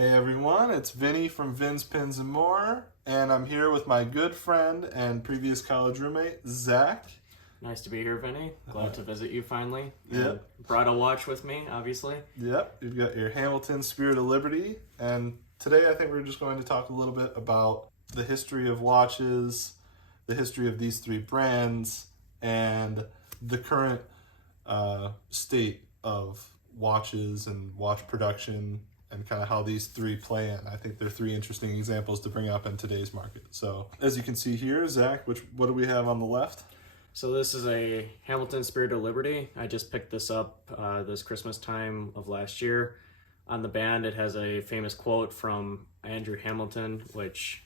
Hey everyone, it's Vinny from Vin's Pins and More, and I'm here with my good friend and previous college roommate, Zach. Nice to be here, Vinny. Glad to visit you finally. Yep. Brought a watch with me, obviously. Yep, you've got your Hamilton Spirit of Liberty, and today I think we're just going to talk a little bit about the history of watches, the history of these three brands, and the current state of watches and watch production and kind of how these three play in. I think they're three interesting examples to bring up in today's market. So as you can see here, Zach, what do we have on the left? So this is a Hamilton Spirit of Liberty. I just picked this up this Christmas time of last year. On the band, it has a famous quote from Andrew Hamilton, which,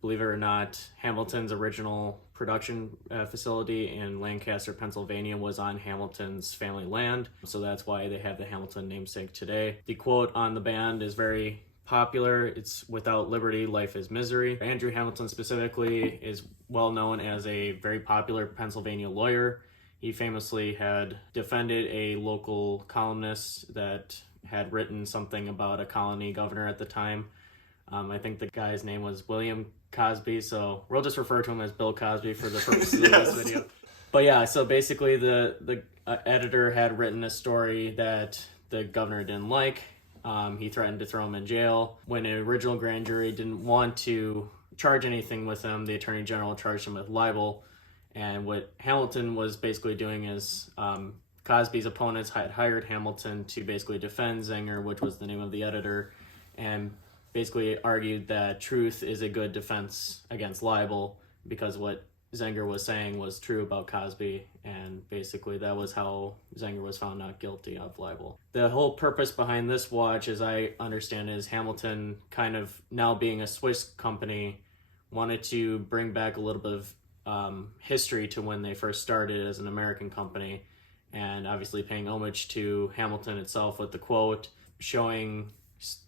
believe it or not, Hamilton's original production facility in Lancaster, Pennsylvania was on Hamilton's family land. So that's why they have the Hamilton namesake today. The quote on the band is very popular. It's "Without liberty, life is misery." Andrew Hamilton specifically is well known as a very popular Pennsylvania lawyer. He famously had defended a local columnist that had written something about a colony governor at the time. I think the guy's name was William Cosby, so we'll just refer to him as Bill Cosby for the purposes of this video. But yeah, so basically the editor had written a story that the governor didn't like. He threatened to throw him in jail. When an original grand jury didn't want to charge anything with him, the attorney general charged him with libel. And what Hamilton was basically doing is Cosby's opponents had hired Hamilton to basically defend Zenger, which was the name of the editor, and basically argued that truth is a good defense against libel because what Zenger was saying was true about Cosby, and basically that was how Zenger was found not guilty of libel. The whole purpose behind this watch, as I understand, is Hamilton, kind of now being a Swiss company, wanted to bring back a little bit of history to when they first started as an American company, and obviously paying homage to Hamilton itself with the quote, showing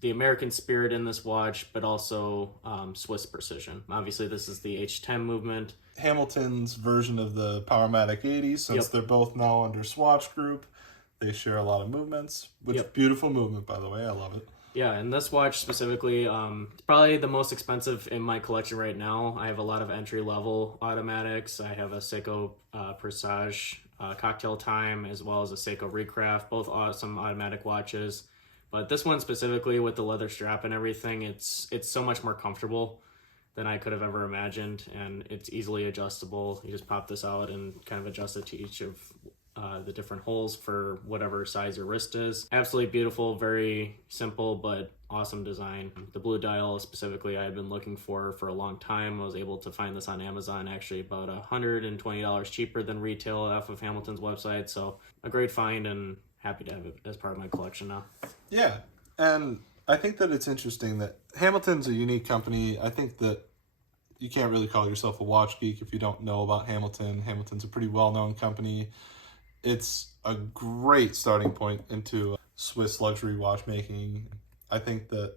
the American spirit in this watch, but also Swiss precision. Obviously, this is the H10 movement. Hamilton's version of the Powermatic 80, since they're both now under Swatch Group. They share a lot of movements, which beautiful movement, by the way. I love it. Yeah, and this watch specifically, it's probably the most expensive in my collection right now. I have a lot of entry-level automatics. I have a Seiko Presage Cocktail Time, as well as a Seiko Recraft, both awesome automatic watches. But this one specifically, with the leather strap and everything, it's so much more comfortable than I could have ever imagined, and it's easily adjustable. You just pop this out and kind of adjust it to each of the different holes for whatever size your wrist is. Absolutely beautiful, very simple, but awesome design. The blue dial specifically I had been looking for a long time. I was able to find this on Amazon, actually about $120 cheaper than retail off of Hamilton's website. So a great find, and happy to have it as part of my collection now. Yeah, and I think that it's interesting that Hamilton's a unique company. I think that you can't really call yourself a watch geek if you don't know about Hamilton. Hamilton's a pretty well-known company. It's a great starting point into Swiss luxury watchmaking. I think that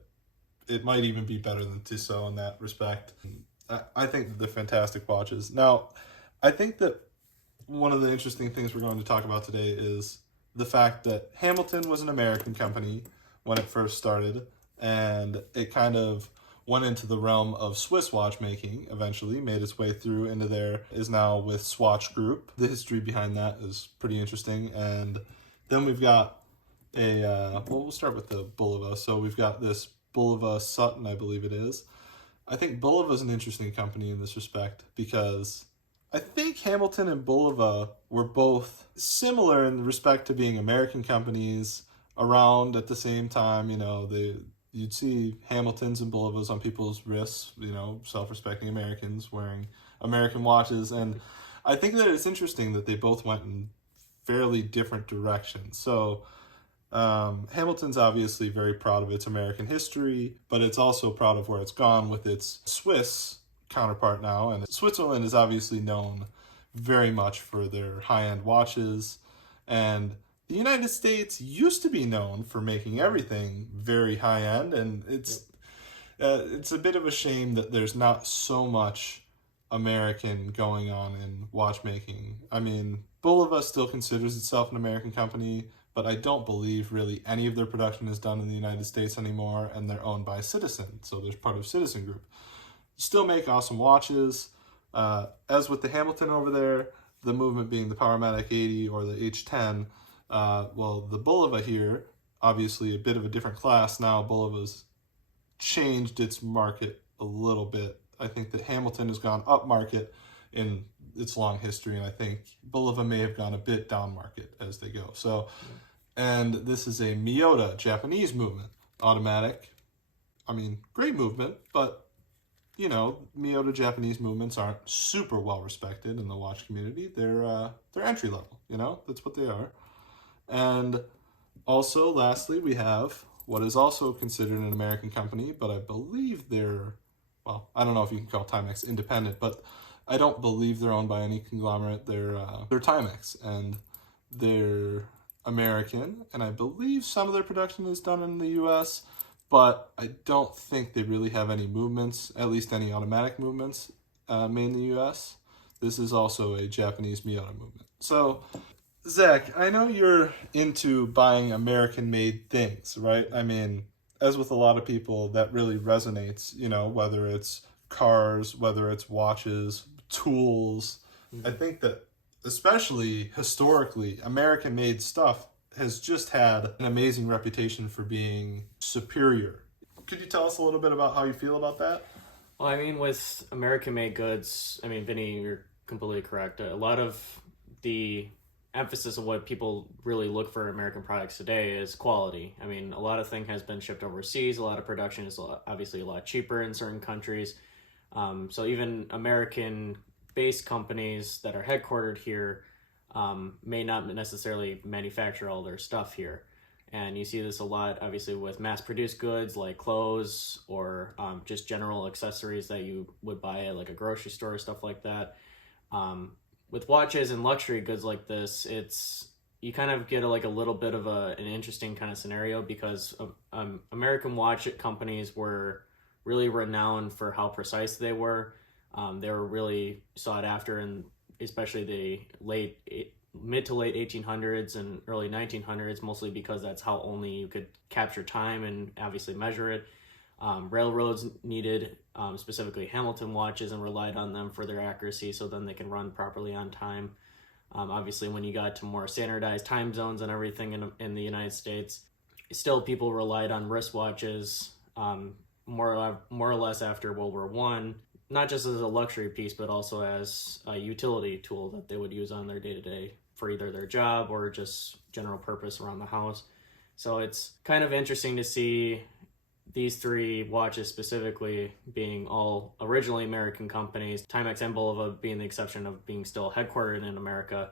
it might even be better than Tissot in that respect. I think that they're fantastic watches. Now, I think that one of the interesting things we're going to talk about today is the fact that Hamilton was an American company when it first started, and it kind of went into the realm of Swiss watchmaking, eventually made its way through into there, is now with Swatch Group. The history behind that is pretty interesting. And then we've got we'll start with the Bulova. So we've got this Bulova Sutton, I believe it is. I think Bulova is an interesting company in this respect because I think Hamilton and Bulova were both similar in respect to being American companies around at the same time. You know, you'd see Hamiltons and Bulovas on people's wrists, you know, self-respecting Americans wearing American watches. And I think that it's interesting that they both went in fairly different directions. So Hamilton's obviously very proud of its American history, but it's also proud of where it's gone with its Swiss counterpart now. And Switzerland is obviously known very much for their high-end watches, and the United States used to be known for making everything very high-end, and it's a bit of a shame that there's not so much American going on in watchmaking. I mean, Bulova still considers itself an American company, but I don't believe really any of their production is done in the United States anymore, and they're owned by Citizen, so they're part of Citizen Group. Still make awesome watches. As with the Hamilton over there, the movement being the Powermatic 80 or the H10, well, the Bulova here, obviously a bit of a different class now. Bulova's changed its market a little bit. I think that Hamilton has gone up market in its long history, and I think Bulova may have gone a bit down market as they go. So, and this is a Miyota Japanese movement, automatic. I mean, great movement, but you know, Miyota Japanese movements aren't super well respected in the watch community. They're entry level, you know, that's what they are. And also, lastly, we have what is also considered an American company, but I believe they're, well, I don't know if you can call Timex independent, but I don't believe they're owned by any conglomerate. They're Timex, and they're American, and I believe some of their production is done in the U.S., but I don't think they really have any movements, at least any automatic movements, made in the U.S. This is also a Japanese Miyota movement. So, Zach, I know you're into buying American-made things, right? I mean, as with a lot of people, that really resonates, you know, whether it's cars, whether it's watches, tools. I think that, especially historically, American-made stuff has just had an amazing reputation for being superior. Could you tell us a little bit about how you feel about that? Well, I mean, with American-made goods, I mean, Vinny, you're completely correct. A lot of the emphasis of what people really look for American products today is quality. I mean, a lot of thing has been shipped overseas. A lot of production is obviously a lot cheaper in certain countries. So even American-based companies that are headquartered here may not necessarily manufacture all their stuff here. And you see this a lot, obviously, with mass-produced goods like clothes or just general accessories that you would buy at like a grocery store or stuff like that. With watches and luxury goods like this, you kind of get a little bit of an interesting kind of scenario, because American watch companies were really renowned for how precise they were. They were really sought after, and especially the mid to late 1800s and early 1900s, mostly because that's how only you could capture time and obviously measure it. Railroads needed specifically Hamilton watches and relied on them for their accuracy, so then they can run properly on time. Obviously, when you got to more standardized time zones and everything in the United States, still people relied on wristwatches more or less after World War One, not just as a luxury piece, but also as a utility tool that they would use on their day-to-day for either their job or just general purpose around the house. So it's kind of interesting to see these three watches specifically being all originally American companies, Timex and Bulova being the exception of being still headquartered in America,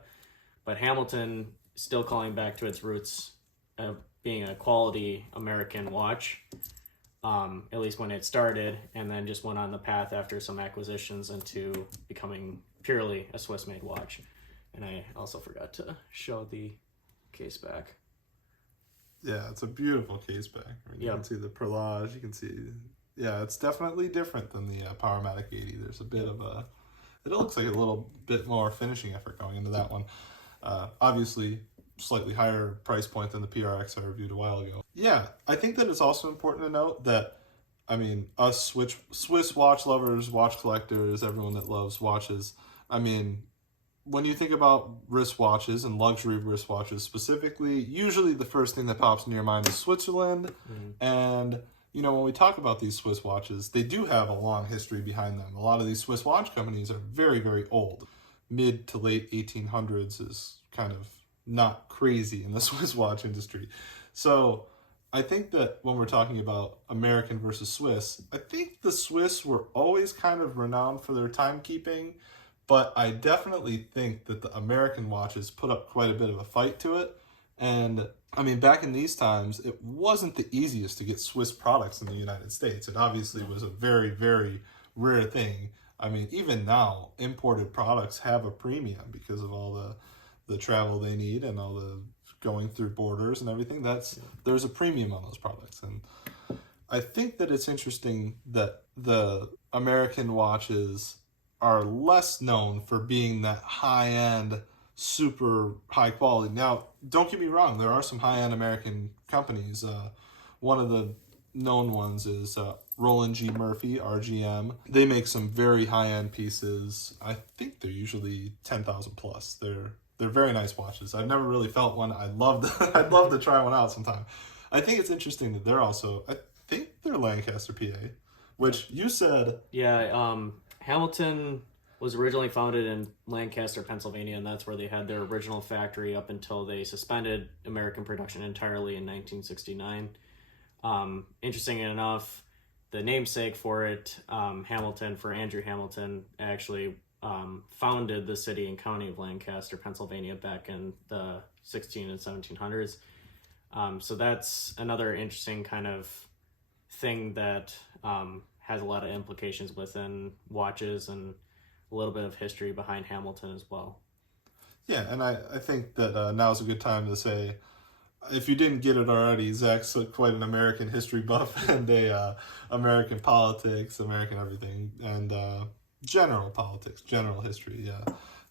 but Hamilton still calling back to its roots of being a quality American watch, at least when it started, and then just went on the path after some acquisitions into becoming purely a Swiss-made watch. And I also forgot to show the case back. Yeah, it's a beautiful case back. I mean, you can see the perlage, you can see, yeah, it's definitely different than the Powermatic 80. There's a bit of it looks like a little bit more finishing effort going into that one. Obviously, slightly higher price point than the PRX I reviewed a while ago. Yeah, I think that it's also important to note that, I mean, us Swiss watch lovers, watch collectors, everyone that loves watches, I mean, when you think about wristwatches and luxury wristwatches specifically, usually the first thing that pops into your mind is Switzerland. Mm-hmm. And, you know, when we talk about these Swiss watches, they do have a long history behind them. A lot of these Swiss watch companies are very, very old. Mid to late 1800s is kind of not crazy in the Swiss watch industry. So I think that when we're talking about American versus Swiss, I think the Swiss were always kind of renowned for their timekeeping, but I definitely think that the American watches put up quite a bit of a fight to it. And I mean, back in these times, it wasn't the easiest to get Swiss products in the United States. It obviously was a very, very rare thing. I mean, even now, imported products have a premium because of all the travel they need and all the going through borders and everything. There's a premium on those products. And I think that it's interesting that the American watches are less known for being that high-end super high quality. Now, don't get me wrong, there are some high-end American companies. One of the known ones is Roland G. Murphy, RGM. They make some very high-end pieces. I think they're usually 10,000 plus. They're very nice watches. I've never really felt one. I'd love to try one out sometime. I think it's interesting that I think they're Lancaster, PA, which you said. Yeah, Hamilton was originally founded in Lancaster, Pennsylvania, and that's where they had their original factory up until they suspended American production entirely in 1969. Interesting enough, the namesake for it, Hamilton, for Andrew Hamilton, actually founded the city and county of Lancaster, Pennsylvania, back in the 16 and 1700s. So that's another interesting kind of thing that has a lot of implications within watches and a little bit of history behind Hamilton as well. Yeah, and I think that now's a good time to say, if you didn't get it already, Zach's quite an American history buff and American politics, American everything, and general politics, general history. Yeah,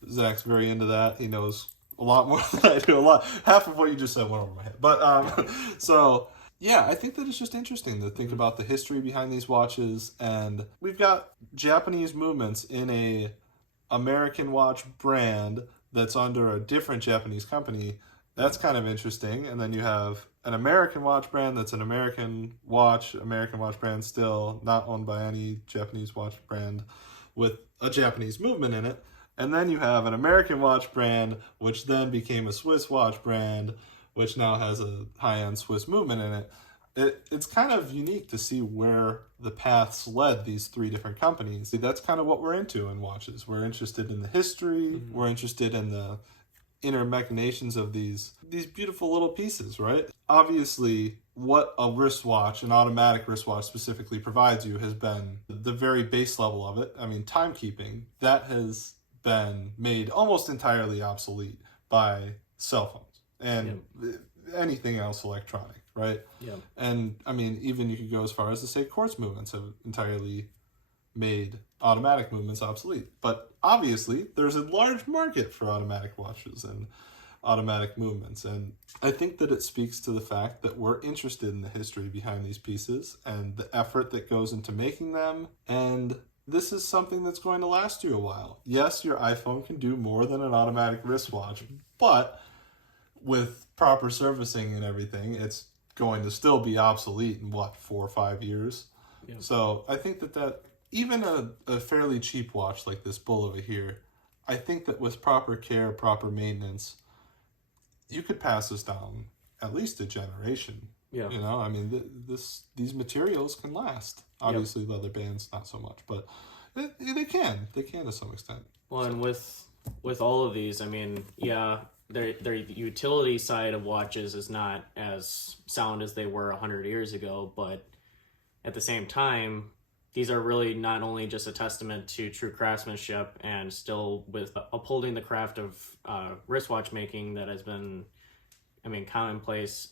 Zach's very into that. He knows a lot more than I do. Half of what you just said went over my head. But so yeah, I think that it's just interesting to think about the history behind these watches, and we've got Japanese movements in a American watch brand that's under a different Japanese company. That's kind of interesting. And then you have an American watch brand that's an American watch brand still, not owned by any Japanese watch brand with a Japanese movement in it. And then you have an American watch brand, which then became a Swiss watch brand, which now has a high-end Swiss movement in it. It's kind of unique to see where the paths led these three different companies. That's kind of what we're into in watches. We're interested in the history. Mm-hmm. We're interested in the inner machinations of these beautiful little pieces, right? Obviously, what a wristwatch, an automatic wristwatch specifically, provides you has been the very base level of it. I mean, timekeeping, that has been made almost entirely obsolete by cell phones and anything else electronic, right? Yeah. And I mean, even you could go as far as to say quartz movements have entirely made automatic movements obsolete. But obviously, there's a large market for automatic watches and automatic movements. And I think that it speaks to the fact that we're interested in the history behind these pieces and the effort that goes into making them. And this is something that's going to last you a while. Yes, your iPhone can do more than an automatic wristwatch, but with proper servicing and everything, it's going to still be obsolete in 4 or 5 years. Yeah. So I think that even a fairly cheap watch like this Bulova here, I think that with proper care, proper maintenance, you could pass this down at least a generation. Yeah. You know, I mean, these materials can last. Obviously, leather bands, not so much, but they can to some extent. Well, and with all of these, I mean, yeah, their utility side of watches is not as sound as they were 100 years ago, but at the same time, these are really not only just a testament to true craftsmanship and still with upholding the craft of wristwatch making that has been, I mean,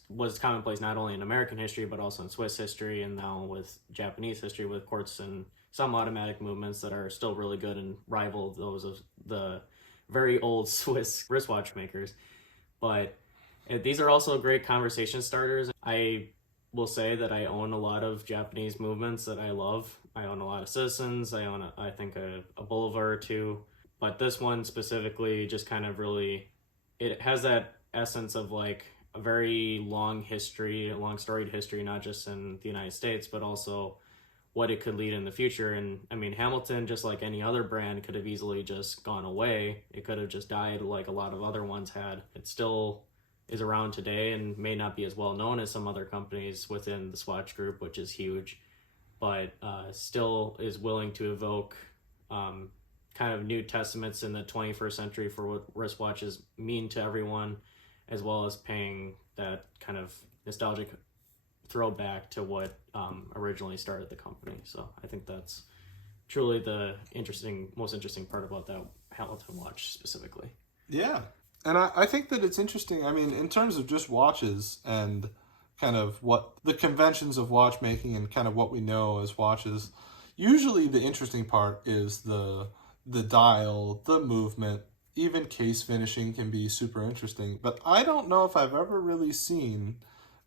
was commonplace not only in American history, but also in Swiss history and now with Japanese history with quartz and some automatic movements that are still really good and rival those of the very old Swiss wristwatch makers. But these are also great conversation starters. I will say that I own a lot of Japanese movements that I love. I own a lot of Citizens. I own, I think, a Bulova or two. But this one specifically just kind of really, it has that essence of like a very long history, a long storied history, not just in the United States, but also what it could lead in the future. And I mean, Hamilton, just like any other brand, could have easily just gone away. It could have just died like a lot of other ones had. It still is around today and may not be as well known as some other companies within the Swatch Group, which is huge, but still is willing to evoke kind of new testaments in the 21st century for what wristwatches mean to everyone, as well as paying that kind of nostalgic throwback to what originally started the company. So I think that's truly the most interesting part about that Hamilton watch specifically. Yeah. And I think that it's interesting. I mean, in terms of just watches and kind of what the conventions of watchmaking and kind of what we know as watches, usually the interesting part is the dial, the movement, even case finishing can be super interesting. But I don't know if I've ever really seen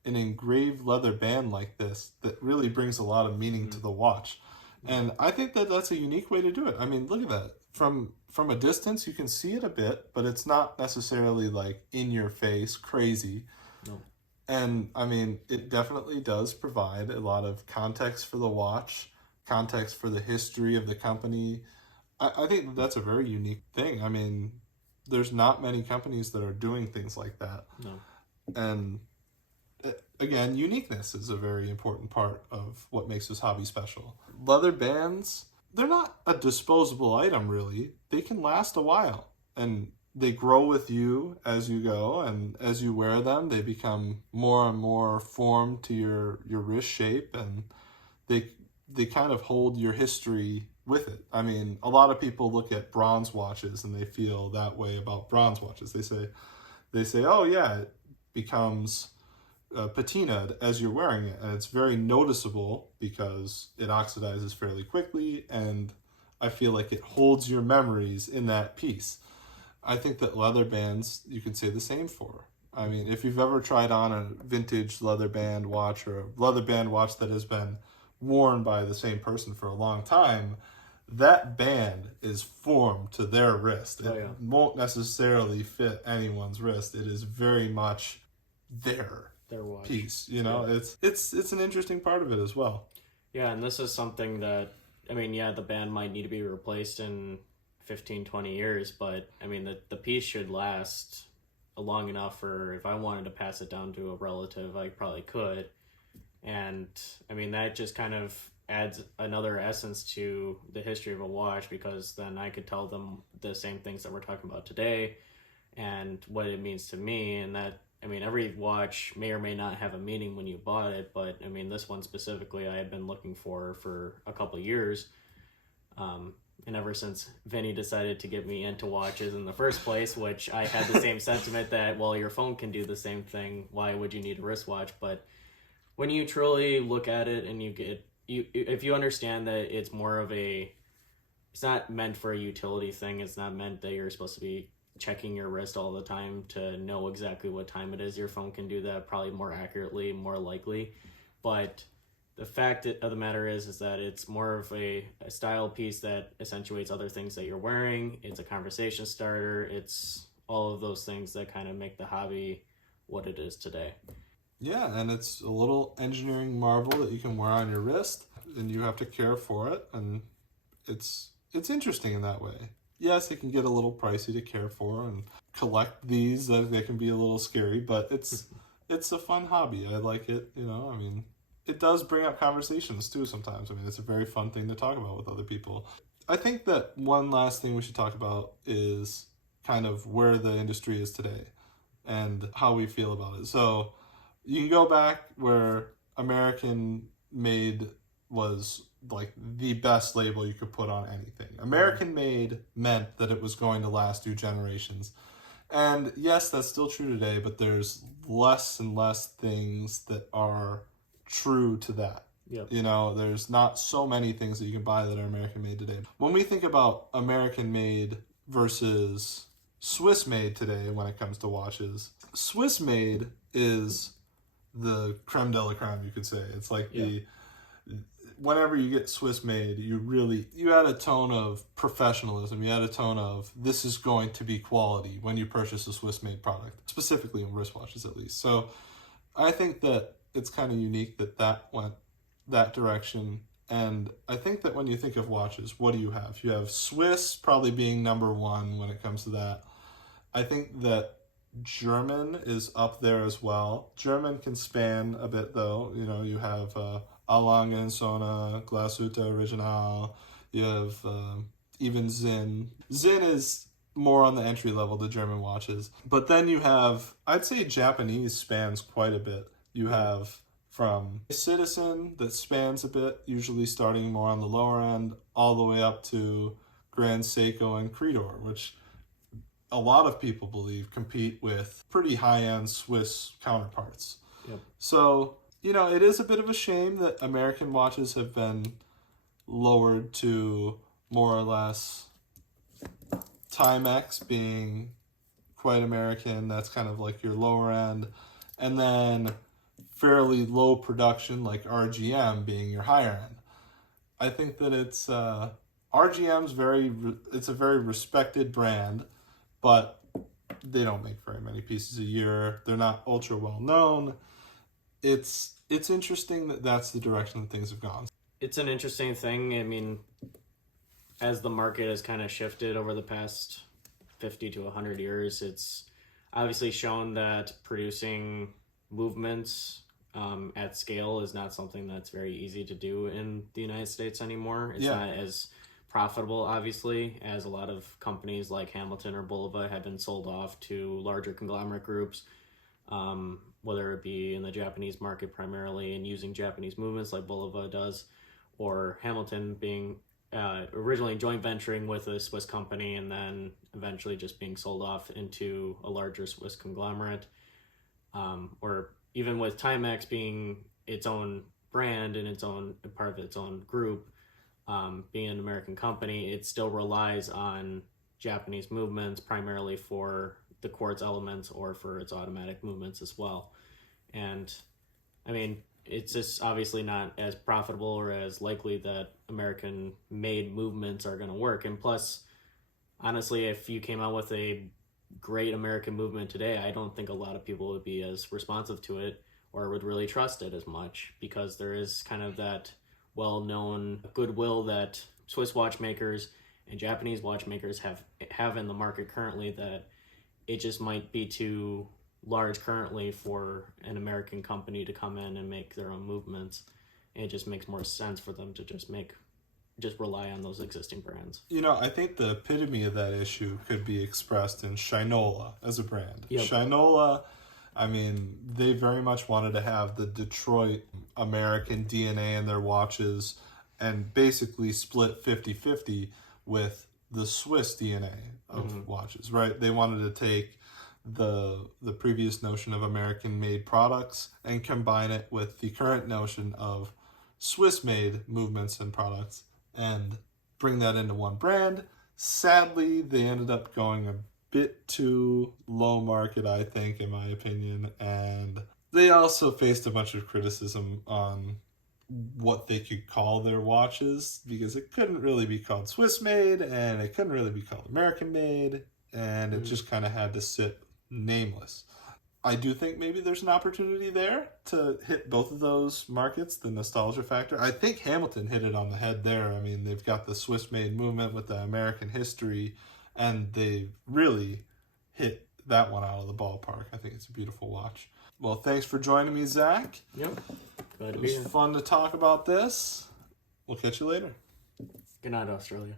an engraved leather band like this that really brings a lot of meaning to the watch. And I think that that's a unique way to do it. I mean, look at that. From a distance, you can see it a bit, but it's not necessarily like in your face, crazy. No. And I mean, it definitely does provide a lot of context for the watch, context for the history of the company. I think that that's a very unique thing. I mean, there's not many companies that are doing things like that. No. And again, uniqueness is a very important part of what makes this hobby special. Leather bands, they're not a disposable item, really. They can last a while, and they grow with you as you go, and as you wear them, they become more and more formed to your wrist shape, and they kind of hold your history with it. I mean, a lot of people look at bronze watches and they feel that way about bronze watches. They say, oh yeah, it becomes patinaed as you're wearing it, and it's very noticeable because it oxidizes fairly quickly, and I feel like it holds your memories in that piece. I think that leather bands you can say the same for. I mean, if you've ever tried on a vintage leather band watch or a leather band watch that has been worn by the same person for a long time, that band is formed to their wrist. It won't necessarily fit anyone's wrist. It is very much their watch piece, you know. It's an interesting part of it as well. Yeah, and this is something that, I mean, yeah, the band might need to be replaced in 15-20 years, but I mean the piece should last long enough for, if I wanted to pass it down to a relative, I probably could. And I mean, that just kind of adds another essence to the history of a watch, because then I could tell them the same things that we're talking about today and what it means to me. And that, I mean, every watch may or may not have a meaning when you bought it, but I mean, this one specifically I had been looking for a couple of years. And ever since Vinny decided to get me into watches in the first place, which I had the same sentiment that, well, your phone can do the same thing, why would you need a wristwatch? But when you truly look at it and if you understand that it's more of it's not meant for a utility thing, it's not meant that you're supposed to be checking your wrist all the time to know exactly what time it is. Your phone can do that probably more accurately, more likely. But the fact of the matter is that it's more of a style piece that accentuates other things that you're wearing. It's a conversation starter. It's all of those things that kind of make the hobby what it is today. Yeah, and it's a little engineering marvel that you can wear on your wrist, and you have to care for it, and it's interesting in that way. Yes, it can get a little pricey to care for and collect these. They can be a little scary, but it's a fun hobby. I like it, you know. I mean, it does bring up conversations too sometimes. I mean, it's a very fun thing to talk about with other people. I think that one last thing we should talk about is kind of where the industry is today and how we feel about it. So you can go back where American made was like the best label you could put on anything. American made meant that it was going to last through generations. And yes, that's still true today, but there's less and less things that are true to that. Yep. You know, there's not so many things that you can buy that are American made today. When we think about American made versus Swiss made today when it comes to watches, Swiss made is the creme de la creme, you could say. It's like whenever you get Swiss made, you add a tone of professionalism. You add a tone of, this is going to be quality when you purchase a Swiss made product, specifically in wristwatches at least. So I think that it's kind of unique that went that direction. And I think that when you think of watches, what do you have? You have Swiss probably being number one when it comes to that. I think that German is up there as well. German can span a bit though. You know, you have Alange Sona, Glashütte Original. You have even Zinn. Zinn is more on the entry level, the German watches. But then you have, I'd say Japanese spans quite a bit. You have from Citizen that spans a bit, usually starting more on the lower end, all the way up to Grand Seiko and Creedor, which a lot of people believe compete with pretty high-end Swiss counterparts. Yep. So, you know, it is a bit of a shame that American watches have been lowered to more or less Timex being quite American, that's kind of like your lower end, and then fairly low production like RGM being your higher end. I think that it's RGM's it's a very respected brand, but they don't make very many pieces a year. They're not ultra well known. It's interesting that that's the direction that things have gone. It's an interesting thing. I mean, as the market has kind of shifted over the past 50 to 100 years, it's obviously shown that producing movements at scale is not something that's very easy to do in the United States anymore. It's not as profitable, obviously, as a lot of companies like Hamilton or Bulova have been sold off to larger conglomerate groups, whether it be in the Japanese market primarily and using Japanese movements like Bulova does, or Hamilton being originally joint venturing with a Swiss company and then eventually just being sold off into a larger Swiss conglomerate, or even with Timex being its own brand and its own part of its own group, being an American company, it still relies on Japanese movements primarily for the quartz elements or for its automatic movements as well. And I mean, it's just obviously not as profitable or as likely that American made movements are going to work. And plus, honestly, if you came out with a great American movement today, I don't think a lot of people would be as responsive to it or would really trust it as much, because there is kind of that well-known goodwill that Swiss watchmakers and Japanese watchmakers have in the market currently, that it just might be too large currently for an American company to come in and make their own movements. And it just makes more sense for them to just rely on those existing brands. You know, I think the epitome of that issue could be expressed in Shinola as a brand. Yep. Shinola, I mean, they very much wanted to have the Detroit American DNA in their watches and basically split 50-50 with the Swiss DNA of watches, right? They wanted to take the previous notion of American-made products and combine it with the current notion of Swiss-made movements and products and bring that into one brand. Sadly, they ended up going a bit too low market, I think, in my opinion, and they also faced a bunch of criticism on what they could call their watches, because it couldn't really be called Swiss-made and it couldn't really be called American-made, and it just kind of had to sit nameless. I do think maybe there's an opportunity there to hit both of those markets, the nostalgia factor. I think Hamilton hit it on the head there. I mean, they've got the Swiss-made movement with the American history, and they really hit that one out of the ballpark. I think it's a beautiful watch. Well, thanks for joining me, Zach. Yep. Glad to It be was here. fun to talk about this. We'll catch you later. Good night, Australia.